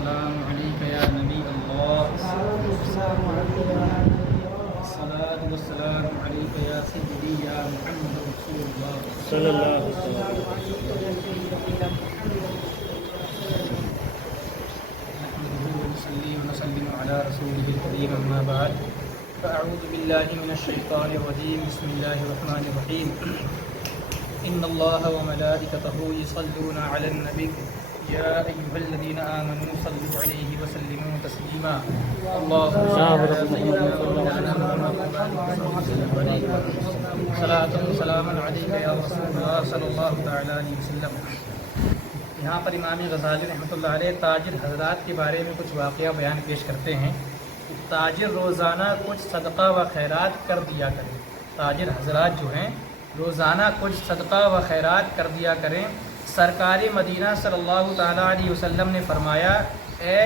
والسلام عليك يا نبي الله الصلاة والسلام عليك يا سيدي يا محمد رسول الله صلی اللہ علیہ وسلم. نحمده ونصلي ونسلم على رسوله الكريم أما بعد فأعوذ بالله من الشيطان الرجيم بسم الله الرحمن الرحيم إن الله وملائكته يصلون على النبي يا أيها الذين آمنوا صلوا عليه وسلموا تسليما اللهم صل صلاة وسلاما عليك يا رسول الله صلى الله تعالى عليه وسلم. یہاں پر امام غزالی رحمۃ اللہ علیہ تاجر حضرات کے بارے میں کچھ واقعہ بیان پیش کرتے ہیں. تاجر روزانہ کچھ صدقہ و خیرات کر دیا کریں. تاجر حضرات جو ہیں روزانہ کچھ صدقہ و خیرات کر دیا کریں. سرکار مدینہ صلی اللہ تعالیٰ علیہ وسلم نے فرمایا اے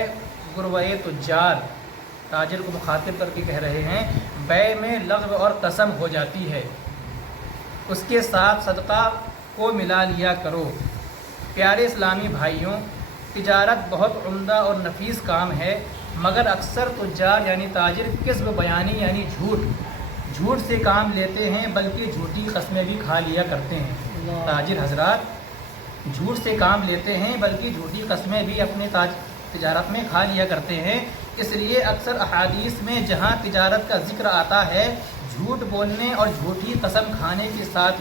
گروہ تجار، تاجر کو مخاطب کر کے کہہ رہے ہیں، بیع میں لغو اور قسم ہو جاتی ہے، اس کے ساتھ صدقہ کو ملا لیا کرو. پیارے اسلامی بھائیوں، تجارت بہت عمدہ اور نفیس کام ہے، مگر اکثر تجار یعنی تاجر کذب بیانی یعنی جھوٹ سے کام لیتے ہیں، بلکہ جھوٹی قسمیں بھی کھا لیا کرتے ہیں. تاجر حضرات جھوٹ سے کام لیتے ہیں بلکہ جھوٹی قسمیں بھی اپنے تجارت میں کھا لیا کرتے ہیں. اس لیے اکثر احادیث میں جہاں تجارت کا ذکر آتا ہے، جھوٹ بولنے اور جھوٹی قسم کھانے کے ساتھ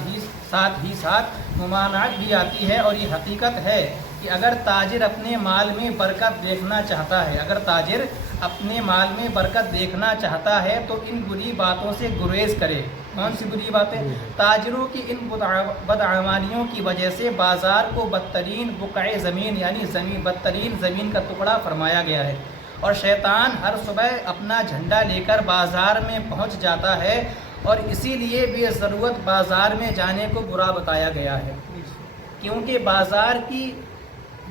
ممانعت بھی آتی ہے. اور یہ حقیقت ہے کہ اگر تاجر اپنے مال میں برکت دیکھنا چاہتا ہے تو ان بری باتوں سے گریز کرے. کون سی بری باتیں؟ تاجروں کی ان بدعمالیوں کی وجہ سے بازار کو بدترین بقعہ زمین یعنی بدترین زمین کا ٹکڑا فرمایا گیا ہے، اور شیطان ہر صبح اپنا جھنڈا لے کر بازار میں پہنچ جاتا ہے، اور اسی لیے بے ضرورت بازار میں جانے کو برا بتایا گیا ہے، کیونکہ بازار کی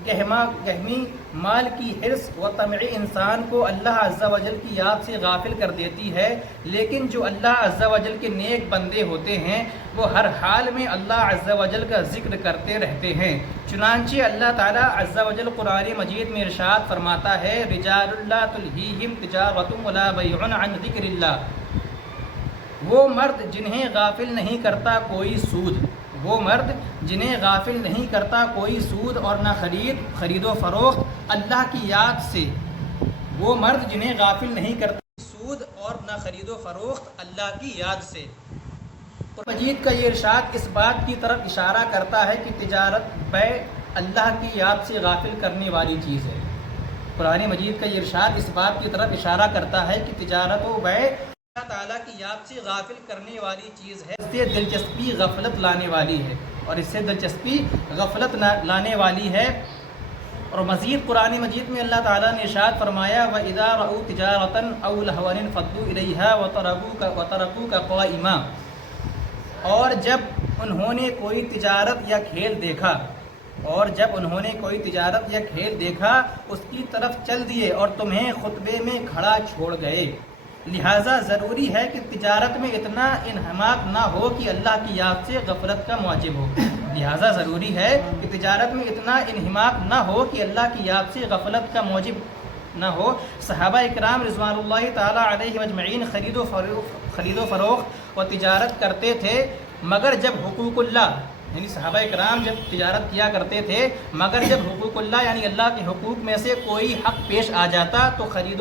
گہمی مال کی حرص و طمع انسان کو اللہ عز و جل کی یاد سے غافل کر دیتی ہے. لیکن جو اللہ عز و جل کے نیک بندے ہوتے ہیں وہ ہر حال میں اللہ عز و جل کا ذکر کرتے رہتے ہیں. چنانچہ اللہ تعالیٰ عز و جل قرآن مجید میں ارشاد فرماتا ہے، رجال لا تلہیہم تجارۃ ولا بیع عن ذکر اللہ. وہ مرد جنہیں غافل نہیں کرتا کوئی سود اور نہ خرید و فروخت اللہ کی یاد سے. وہ مرد جنہیں غافل نہیں کرتا سود اور نہ خرید و فروخت اللہ کی یاد سے. مجید کا یہ ارشاد اس بات کی طرف اشارہ کرتا ہے کہ تجارت بیع اللہ کی یاد سے غافل کرنے والی چیز ہے. قرآن مجید کا یہ ارشاد اس بات کی طرف اشارہ کرتا ہے کہ تجارت و بیع اللہ تعالیٰ کی یاد سے غافل کرنے والی چیز ہے. اس سے دلچسپی غفلت لانے والی ہے. اور مزید قرآن مجید میں اللہ تعالیٰ نے ارشاد فرمایا وَإِذَا رَأَوْا تِجَارَةً أَوْ لَهْوًا انفَضُّوا إِلَيْهَا وَتَرَكُوكَ قَائِمًا. اور جب انہوں نے کوئی تجارت یا کھیل دیکھا اس کی طرف چل دیے اور تمہیں خطبے میں کھڑا چھوڑ گئے. لہٰذا ضروری ہے کہ تجارت میں اتنا انہماک نہ ہو کہ اللہ کی یاد سے غفلت کا موجب ہو. صحابہ اکرام رضوان اللہ تعالیٰ علیہ اجمعین خرید و فروخت و تجارت کرتے تھے، مگر جب حقوق اللہ یعنی صحابہ اکرام جب تجارت کیا کرتے تھے، مگر جب حقوق اللہ یعنی اللہ کے حقوق میں سے کوئی حق پیش آ جاتا تو خرید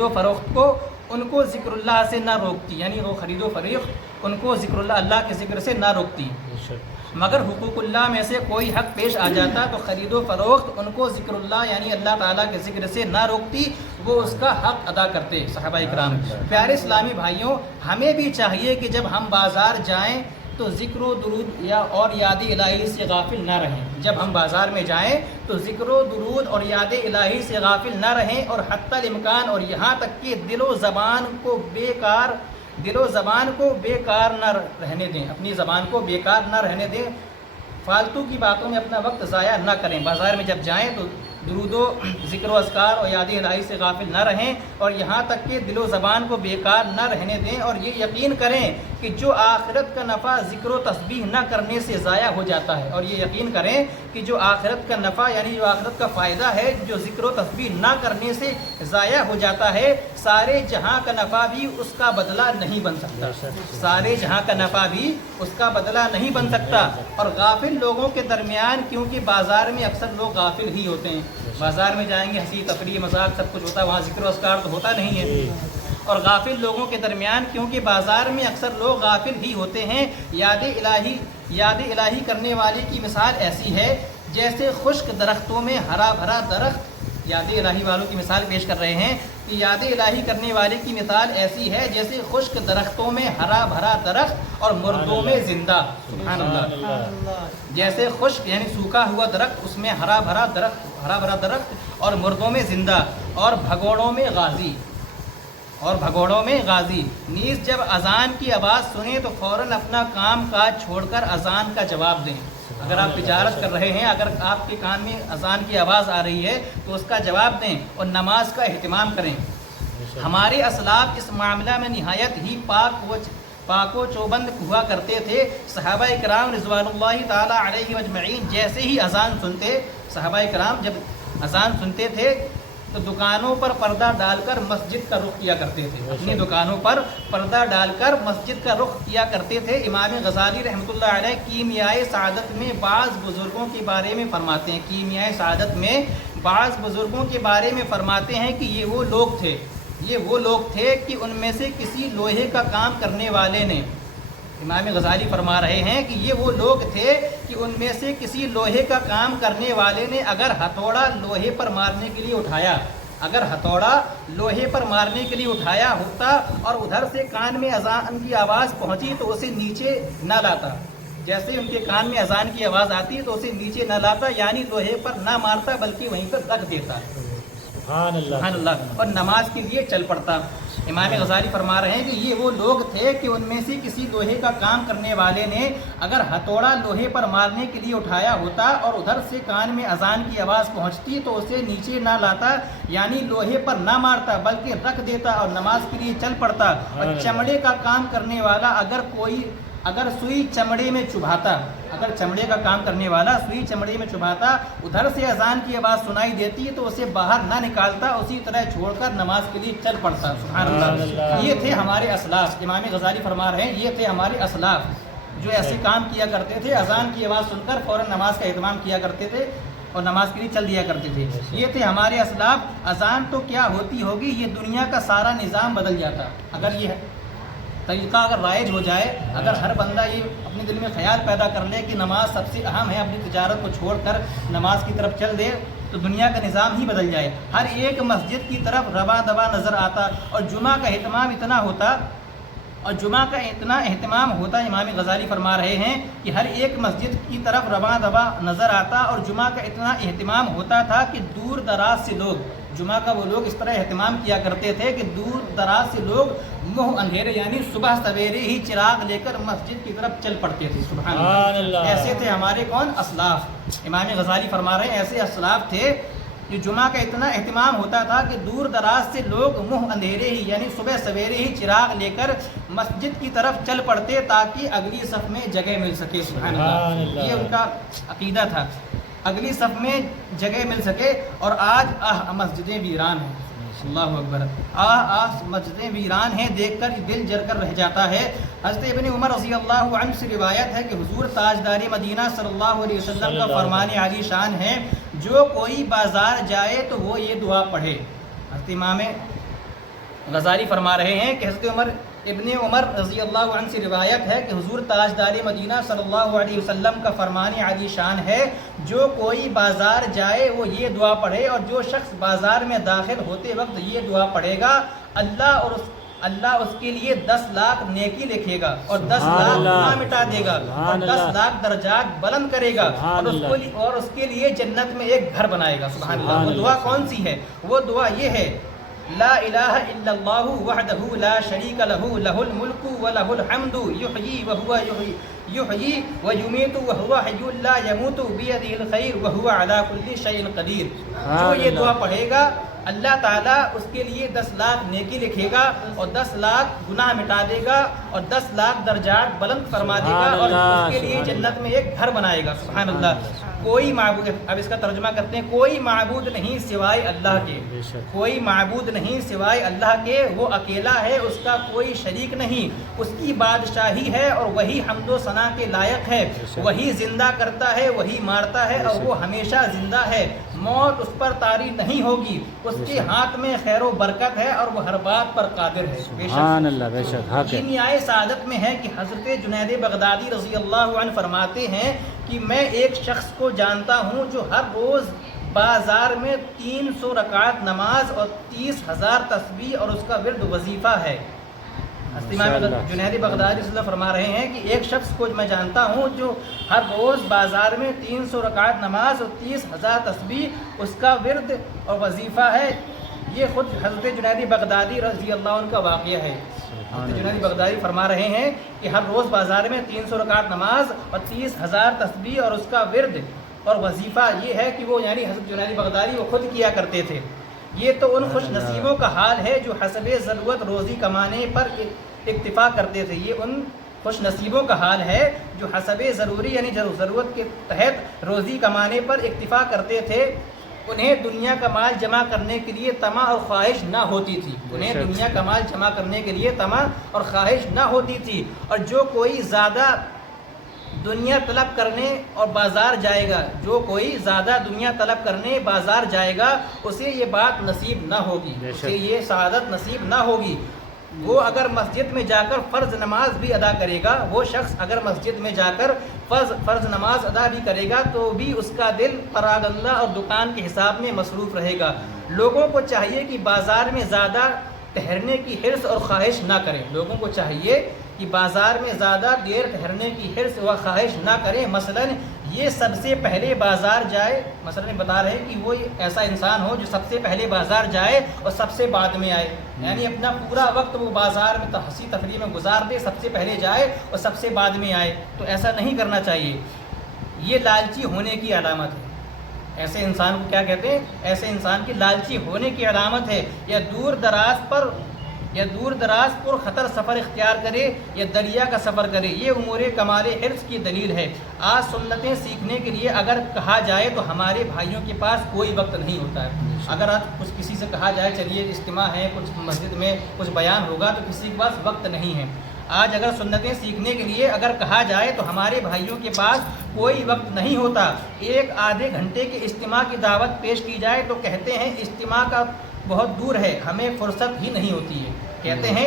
و فروخت کو ان کو ذکر اللہ سے نہ روکتی، یعنی وہ خرید و فروخت ان کو اللہ کے ذکر سے نہ روکتی. مگر حقوق اللہ میں سے کوئی حق پیش آ جاتا تو خرید و فروخت ان کو ذکر اللہ یعنی اللہ تعالیٰ کے ذکر سے نہ روکتی، وہ اس کا حق ادا کرتے صحابہ اکرام. پیارے اسلامی بھائیوں، ہمیں بھی چاہیے کہ جب ہم بازار جائیں تو ذکر و درود اور یاد الہی سے غافل نہ رہیں. جب ہم بازار میں جائیں تو ذکر و درود اور یاد الہی سے غافل نہ رہیں، اور حتی الامکان اور یہاں تک کہ دل و زبان کو بیکار نہ رہنے دیں، اپنی زبان کو بیکار نہ رہنے دیں، فالتو کی باتوں میں اپنا وقت ضائع نہ کریں. بازار میں جب جائیں تو درود و ذکر و اذکار اور یاد الہی سے غافل نہ رہیں، اور یہاں تک کہ دل و زبان کو بیکار نہ رہنے دیں، اور یہ یقین کریں کہ جو آخرت کا نفع ذکر و تسبیح نہ کرنے سے ضائع ہو جاتا ہے، اور یہ یقین کریں کہ جو آخرت کا نفع یعنی جو آخرت کا فائدہ ہے جو ذکر و تسبیح نہ کرنے سے ضائع ہو جاتا ہے، سارے جہاں کا نفع بھی اس کا بدلہ نہیں بن سکتا، سارے جہاں کا نفع بھی اس کا بدلہ نہیں بن سکتا۔ اور غافل لوگوں کے درمیان، کیونکہ بازار میں اکثر لوگ غافل ہی ہوتے ہیں، بازار میں جائیں گے ہنسی تفریح مذاق سب کچھ ہوتا ہے، وہاں ذکر و اذکار تو ہوتا نہیں ہے۔ اور غافل لوگوں کے درمیان، کیونکہ بازار میں اکثر لوگ غافل ہی ہوتے ہیں، یاد الہی کرنے والے کی مثال ایسی ہے جیسے خشک درختوں میں ہرا بھرا درخت۔ یاد الہی والوں کی مثال پیش کر رہے ہیں کہ یاد الہی کرنے والے کی مثال ایسی ہے جیسے خشک درختوں میں ہرا بھرا درخت اور مردوں میں زندہ۔ سبحان اللہ۔ جیسے خشک یعنی سوکھا ہوا درخت، اس میں ہرا بھرا درخت اور مردوں میں زندہ، اور بھگوڑوں میں غازی نیز جب اذان کی آواز سنیں تو فوراً اپنا کام کاج چھوڑ کر اذان کا جواب دیں۔ اگر آپ تجارت کر رہے ہیں، اگر آپ کے کان میں اذان کی آواز آ رہی ہے تو اس کا جواب دیں اور نماز کا اہتمام کریں۔ ہمارے اسلاف اس معاملہ میں نہایت ہی پاک و چوبند ہوا کرتے تھے۔ صحابہ کرام رضوان اللہ تعالی علیہ اجمعین جیسے ہی اذان سنتے، صحابہ کرام جب اذان سنتے تھے تو دکانوں پر پردہ ڈال کر مسجد کا رخ کیا کرتے تھے، اپنی دکانوں پر پردہ ڈال کر مسجد کا رخ کیا کرتے تھے۔ امام غزالی رحمۃ اللہ علیہ کیمیائے سعادت میں بعض بزرگوں کے بارے میں فرماتے ہیں، کیمیائے سعادت میں بعض بزرگوں کے بارے میں فرماتے ہیں کہ یہ وہ لوگ تھے کہ ان میں سے کسی لوہے کا کام کرنے والے نے، امام غزالی فرما رہے ہیں کہ یہ وہ لوگ تھے کہ ان میں سے کسی لوہے کا کام کرنے والے نے اگر ہتھوڑا لوہے پر مارنے کے لیے اٹھایا ہوتا اور ادھر سے کان میں اذان کی آواز پہنچی تو اسے نیچے نہ لاتا، جیسے ان کے کان میں اذان کی آواز آتی تو اسے نیچے نہ لاتا، یعنی لوہے پر نہ مارتا بلکہ وہیں پر رکھ دیتا، سبحان اللہ، اور نماز کے لیے چل پڑتا۔ امام غزالی فرما رہے ہیں کہ یہ وہ لوگ تھے کہ ان میں سے کسی لوہے کا کام کرنے والے نے اگر ہتھوڑا لوہے پر مارنے کے لیے اٹھایا ہوتا اور ادھر سے کان میں اذان کی آواز پہنچتی تو اسے نیچے نہ لاتا، یعنی لوہے پر نہ مارتا بلکہ رکھ دیتا اور نماز کے لیے چل پڑتا۔ اور چمڑے کا کام کرنے والا اگر سوئی چمڑے میں چبھاتا، اگر چمڑے کا کام کرنے والا سوئی چمڑے میں چبھاتا، ادھر سے اذان کی آواز سنائی دیتی تو اسے باہر نہ نکالتا، اسی طرح چھوڑ کر نماز کے لیے چل پڑتا۔ سبحان اللہ۔ یہ تھے ہمارے اسلاف، امام غزالی فرما رہے ہیں یہ تھے ہمارے اسلاف جو ایسے کام کیا کرتے تھے، اذان کی آواز سن کر فوراً نماز کا اہتمام کیا کرتے تھے اور نماز کے لیے چل دیا کرتے تھے۔ یہ تھے ہمارے اسلاف۔ اذان تو کیا ہوتی ہوگی، یہ دنیا کا سارا نظام بدل جاتا اگر یہ طریقہ اگر رائج ہو جائے، اگر ہر بندہ یہ اپنے دل میں خیال پیدا کر لے کہ نماز سب سے اہم ہے، اپنی تجارت کو چھوڑ کر نماز کی طرف چل دے تو دنیا کا نظام ہی بدل جائے۔ ہر ایک مسجد کی طرف رواں دواں نظر آتا اور جمعہ کا اہتمام ہوتا امام غزالی فرما رہے ہیں کہ ہر ایک مسجد کی طرف رواں دواں نظر آتا اور جمعہ کا اتنا اہتمام ہوتا تھا کہ دور دراز سے لوگ، جمعہ کا وہ لوگ اس طرح اہتمام کیا کرتے تھے کہ دور دراز سے لوگ منہ اندھیرے یعنی صبح سویرے ہی چراغ لے کر مسجد کی طرف چل پڑتے تھے۔ سبحان اللہ۔ ایسے تھے ہمارے اسلاف۔ امام غزالی فرما رہے ہیں ایسے اسلاف تھے کہ جمعہ کا اتنا اہتمام ہوتا تھا کہ دور دراز سے لوگ منہ اندھیرے ہی یعنی صبح سویرے ہی چراغ لے کر مسجد کی طرف چل پڑتے تاکہ اگلی صف میں جگہ مل سکے۔ سبحان اللہ۔ یہ ان کا عقیدہ تھا، اگلی صف میں جگہ مل سکے۔ اور آج مسجدیں ویران ہیں، اللہ اکبر، مسجدیں ویران ہیں، دیکھ کر دل جل کر رہ جاتا ہے۔ حضرت ابن عمر رضی اللہ عنہ سے روایت ہے کہ حضور تاجدار مدینہ صلی اللہ علیہ وسلم کا فرمان عالی شان ہے، جو کوئی بازار جائے تو وہ یہ دعا پڑھے۔ حضرت امام غزالی فرما رہے ہیں کہ حضرت ابن عمر رضی اللہ عنہ سے روایت ہے کہ حضور تاجدار مدینہ صلی اللہ علیہ وسلم کا فرمان عالی شان ہے، جو کوئی بازار جائے وہ یہ دعا پڑھے، اور جو شخص بازار میں داخل ہوتے وقت یہ دعا پڑھے گا اللہ اس کے لیے 10 لاکھ نیکی لکھے گا اور 10 لاکھ گناہ مٹا دے گا اور 10 لاکھ درجات بلند کرے گا اور اس کے لیے جنت میں ایک گھر بنائے گا۔ سبحان اللہ۔ وہ دعا کون سی ہے؟ وہ دعا یہ ہے، لا الہ الا اللہ وحدہ لا شریک لہ لہ الملک ولہ الحمد یحیی ویمیت وہو حی لا یموت بیدہ الخیر وہو علی کل شیء قدیر. جو یہ دعا پڑھے گا اللہ تعالیٰ اس کے لیے 10 لاکھ نیکی لکھے گا اور 10 لاکھ گناہ مٹا دے گا اور 10 لاکھ درجات بلند فرما دے گا اور اس کے لیے جنت میں ایک گھر بنائے گا. سبحان اللہ. کوئی معبود، اب اس کا ترجمہ کرتے ہیں، کوئی معبود نہیں سوائے اللہ کے، کوئی معبود نہیں سوائے اللہ کے، وہ اکیلا ہے، اس کا کوئی شریک نہیں، اس کی بادشاہی ہے اور وہی حمد و ثنا کے لائق ہے، وہی زندہ کرتا ہے، وہی مارتا ہے اور وہ ہمیشہ زندہ ہے، موت اس پر طاری نہیں ہوگی، اس کے ہاتھ میں خیر و برکت ہے اور وہ ہر بات پر قادر ہے. سبحان اللہ. بے شک کیمیائے سعادت میں ہے کہ حضرت جنید بغدادی رضی اللہ عنہ فرماتے ہیں کہ میں ایک شخص کو جانتا ہوں جو ہر روز بازار میں 300 رکعت نماز اور 30,000 تسبیح اور اس کا ورد وظیفہ ہے. امام جنید بغدادی رضی اللہ فرما رہے ہیں کہ ایک شخص کو میں جانتا ہوں جو ہر روز بازار میں 300 رکعت نماز اور 30,000 تسبیح اس کا ورد اور وظیفہ ہے. یہ خود حضرت جنید بغدادی رضی اللہ عنہ کا واقعہ ہے. حضرت جنید بغدادی فرما رہے ہیں کہ ہر روز بازار میں 300 رکعت نماز اور 30,000 تسبیح اور اس کا ورد اور وظیفہ یہ ہے کہ وہ یعنی حضرت جنید بغدادی وہ خود کیا کرتے تھے. یہ تو ان خوش نصیبوں کا حال ہے جو حسب ضرورت روزی کمانے پر اکتفا کرتے تھے. یہ ان خوش نصیبوں کا حال ہے جو حسب ضروری یعنی ضرورت کے تحت روزی کمانے پر اکتفا کرتے تھے. انہیں دنیا کا مال جمع کرنے کے لیے طمع اور خواہش نہ ہوتی تھی. انہیں دنیا کا مال جمع کرنے کے لیے طمع اور خواہش نہ ہوتی تھی. اور جو کوئی زیادہ دنیا طلب کرنے اور بازار جائے گا، جو کوئی زیادہ دنیا طلب کرنے بازار جائے گا اسے یہ بات نصیب نہ ہوگی، اسے یہ سعادت نصیب نہ ہوگی. وہ اگر مسجد میں جا کر فرض نماز بھی ادا کرے گا، وہ شخص اگر مسجد میں جا کر فرض نماز ادا بھی کرے گا تو بھی اس کا دل فراغ اللہ اور دکان کے حساب میں مصروف رہے گا. لوگوں کو چاہیے کہ بازار میں زیادہ ٹھہرنے کی حرص اور خواہش نہ کریں. لوگوں کو چاہیے کہ بازار میں زیادہ دیر ٹھہرنے کی حرص و خواہش نہ کریں. مثلا یہ سب سے پہلے بازار جائے، مثلا بتا رہے ہیں کہ وہ ایسا انسان ہو جو سب سے پہلے بازار جائے اور سب سے بعد میں آئے، یعنی اپنا پورا وقت وہ بازار میں ہنسی تفریح میں گزار دے، سب سے پہلے جائے اور سب سے بعد میں آئے. تو ایسا نہیں کرنا چاہیے. یہ لالچی ہونے کی علامت ہے. ایسے انسان کو کیا کہتے ہیں؟ ایسے انسان کی لالچی ہونے کی علامت ہے. یا دور دراز پر خطر سفر اختیار کرے یا دریا کا سفر کرے، یہ امور کمال حرص کی دلیل ہے. آج سنتیں سیکھنے کے لیے اگر کہا جائے تو ہمارے بھائیوں کے پاس کوئی وقت نہیں ہوتا ہے. اگر آج کسی سے کہا جائے چلیے اجتماع ہے، کچھ مسجد میں کچھ بیان ہوگا، تو کسی کے پاس وقت نہیں ہے. آج اگر سنتیں سیکھنے کے لیے اگر کہا جائے تو ہمارے بھائیوں کے پاس کوئی وقت نہیں ہوتا. ایک آدھے گھنٹے کے اجتماع کی دعوت پیش کی جائے تو کہتے ہیں اجتماع کا بہت دور ہے، ہمیں فرصت ہی نہیں ہوتی ہے. کہتے ہیں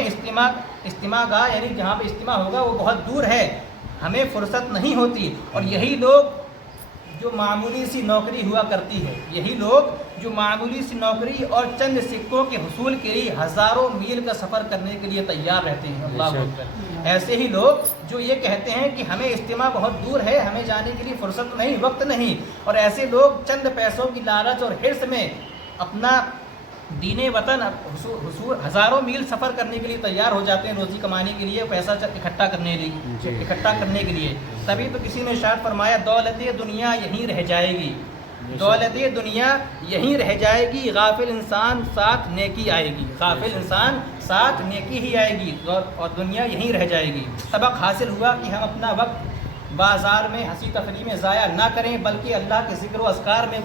اجتماع گاہ یعنی جہاں پہ اجتماع ہوگا وہ بہت دور ہے، ہمیں فرصت نہیں ہوتی. اور یہی لوگ جو معمولی سی نوکری ہوا کرتی ہے، یہی لوگ جو معمولی سی نوکری اور چند سکوں کے حصول کے لیے ہزاروں میل کا سفر کرنے کے لیے تیار رہتے ہیں. اللہ اکبر. ایسے ہی لوگ جو یہ کہتے ہیں کہ ہمیں اجتماع بہت دور ہے، ہمیں جانے کے لیے فرصت نہیں، وقت نہیں، اور ایسے لوگ چند پیسوں کی لالچ اور حرص میں اپنا دین وطن ہزاروں میل سفر کرنے کے لیے تیار ہو جاتے ہیں، روزی کمانے کے لیے، پیسہ اکٹھا کرنے کے لیے. تبھی تو کسی نے ارشاد فرمایا دولت دنیا یہیں رہ جائے گی، دولت دنیا یہیں رہ جائے گی، غافل انسان ساتھ نیکی آئے گی، غافل انسان ساتھ نیکی ہی آئے گی اور دنیا یہیں رہ جائے گی. سبق حاصل ہوا کہ ہم اپنا وقت بازار میں ہنسی تفریح میں ضائع نہ کریں، بلکہ اللہ کے ذکر و اذکار میں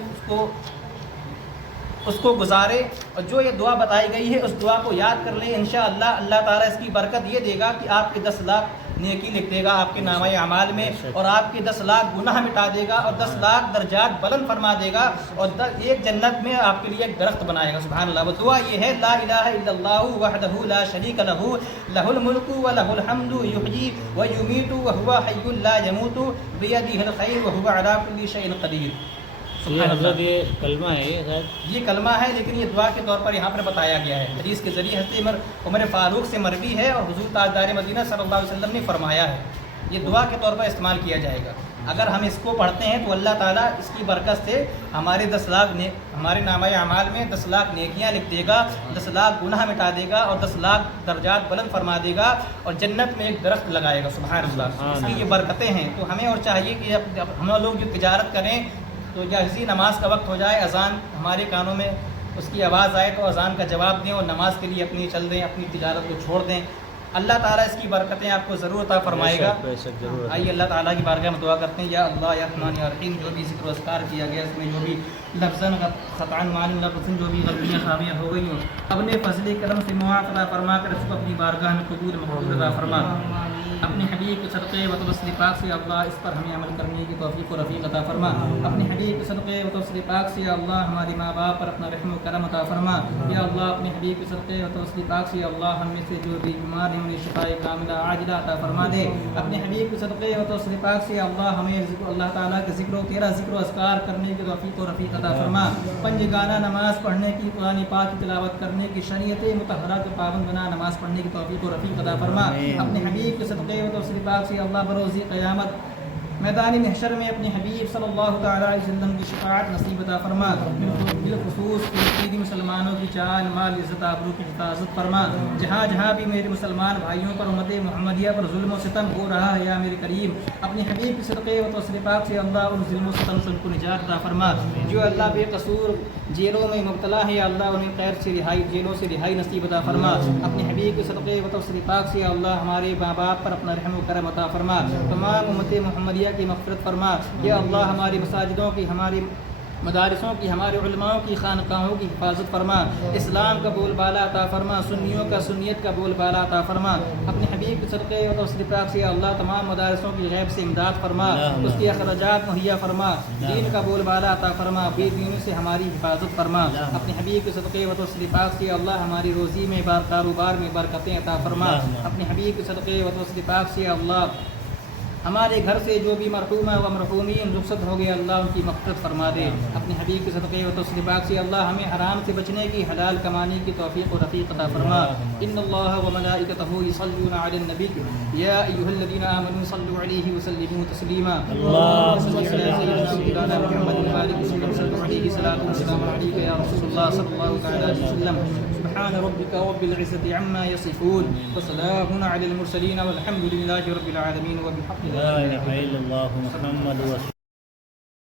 اس کو گزارے. اور جو یہ دعا بتائی گئی ہے اس دعا کو یاد کر لیں، انشاءاللہ اللہ تعالیٰ اس کی برکت یہ دے گا کہ آپ کے 10 لاکھ نیکی لکھ دے گا آپ کے نامہ اعمال میں، اور آپ کے 10 لاکھ گناہ مٹا دے گا اور 10 لاکھ درجات بلند فرما دے گا، اور ایک جنت میں آپ کے لیے ایک درخت بنائے گا. سبحان اللہ. وہ دعا یہ ہے لا الہ الا اللہ وحدہ لا شریک لہ لہ الملک ولہ الحمد یحیی ویمیت وہو حی لا یموت بیدہ الخیر وہو علی کل شیء قدیر. یہ کلمہ ہے، یہ کلمہ ہے لیکن یہ دعا کے طور پر یہاں پر بتایا گیا ہے. حدیث کے ذریعے حضرت عمر فاروق سے مروی ہے اور حضور تاجدار مدینہ صلی اللہ علیہ وسلم نے فرمایا ہے. یہ دعا کے طور پر استعمال کیا جائے گا. اگر ہم اس کو پڑھتے ہیں تو اللہ تعالیٰ اس کی برکت سے ہمارے 10 لاکھ ہمارے نامہ اعمال میں 10 لاکھ نیکیاں لکھ دے گا، 10 لاکھ گناہ مٹا دے گا اور 10 لاکھ درجات بلند فرما دے گا اور جنت میں ایک درخت لگائے گا. سبحان اللہ. اس کی یہ برکتیں ہیں. تو ہمیں اور چاہیے کہ ہم لوگ جو تجارت کریں تو جیسی نماز کا وقت ہو جائے، اذان ہمارے کانوں میں اس کی آواز آئے تو اذان کا جواب دیں اور نماز کے لیے اپنی چل دیں، اپنی تجارت کو چھوڑ دیں. اللہ تعالیٰ اس کی برکتیں آپ کو ضرور عطا فرمائے گا. آئیے اللہ تعالیٰ کی بارگاہ میں دعا کرتے ہیں. یا اللہ یا رحمان یا رحیم، جو بھی ذکر و اذکار کیا گیا اس میں جو بھی لفظاً خطأً معلوم لفظاً جو بھی غلطیاں خامیاں ہو گئی ہوں، اپنے فضل کرم سے معاف عطا فرما کر اس کو اپنی بارگاہ میں قبول مقبول عطا فرما. اپنے حبیب کے صدقے و توسل پاک سے اللہ اس پر ہمیں عمل کرنے کی توفیق و رفیق عطا فرما. اپنے حبیب کے صدقے و توسل پاک سے اللہ ہمارے ماں باپ پر اپنا رحم و کرم عطا فرما. یا اللہ اپنے حبیب کے صدقے و توسل پاک سے اللہ ہم میں سے جو بھی بیمار ہیں انہیں شفاء کاملہ عاجلہ عطا فرما دے. اپنے حبیب کے صدقے و توسل پاک سے اللہ ہمیں اللہ تعالیٰ کے ذکر و تیرا ذکر و اذکار کرنے کی توفیق و رفیق عطا فرما. پنجگانہ نماز پڑھنے کی، قرآن پاک کی تلاوت کرنے کی، شریعت مطہرہ کے پابند بنا نماز پڑھنے کی توفیق و رفیق عطا فرما. اپنے حبیب کے صدقے و توسل پاک سے اللہ بروز قیامت میدان محشر میں اپنے حبیب صلی اللہ تعالیٰ علیہ وسلم کی شفاعت نصیب عطا فرما. بالخصوص فلسطینی مسلمانوں کی جان مال عزت آبرو کی حفاظت فرما. جہاں جہاں بھی میرے مسلمان بھائیوں پر امت محمدیہ پر ظلم و ستم ہو رہا ہے یا میرے کریم اپنے حبیب کے صدقے و توسل پاک سے اللہ ان ظلم و ستم سے ان کو نجات عطا فرما. جو اللہ بے قصور جیلوں میں مبتلا ہے یا اللہ انہیں قید سے رہائی، جیلوں سے رہائی نصیب عطا فرما. اپنے حبیب کے صدقے و توسل پاک سے اللہ ہمارے ماں باپ پر اپنا رحم و کرم عطا فرما. تمام امت محمدیہ کی مغفرت فرما. یا اللہ ہماری مساجدوں کی، ہماری مدارسوں کی، ہمارے علماء کی خانقاہوں کی حفاظت فرما. اسلام کا بول بالا عطا فرما، سنیوں کا سنیت کا بول بالا عطا فرما. اپنے حبیب کے صدقے و توسل پاک سے اللہ تمام مدارسوں کی غیب سے امداد فرما، اس کے اخراجات مہیا فرما. دین کا بول بالا عطا فرما، بے دینوں سے ہماری حفاظت فرما. اپنے حبیب کے صدقے و توسل پاک سے اللہ ہماری روزی میں، کاروبار میں برکتیں عطا فرما. اپنے حبیب کے صدقے و توسل پاک سے اللہ ہمارے گھر سے جو بھی مرحومہ و مرحومین رخصت ہو گئے اللہ ان کی مغفرت فرما دے. اپنے حبیب کے صدقے و توسل پاک سے اللہ ہمیں حرام سے بچنے کی، حلال کمانے کی توفیق و رفیق عطا فرما. ان اللہ و ملائکتہ یصلون علی النبی یا ایھا الذین آمنوا صلوا علیہ وسلموا تسلیما. اللهم صل علی سیدنا محمد و آلہ وسلم صلوا علیہ الصلاۃ والسلام علیک یا رسول اللہ صلی اللہ تعالی علیہ وسلم. سبحان ربک رب العزة عما یصفون وسلام علی المرسلین والحمد للہ رب العالمین. وبحق لا إله إلا الله محمد رسول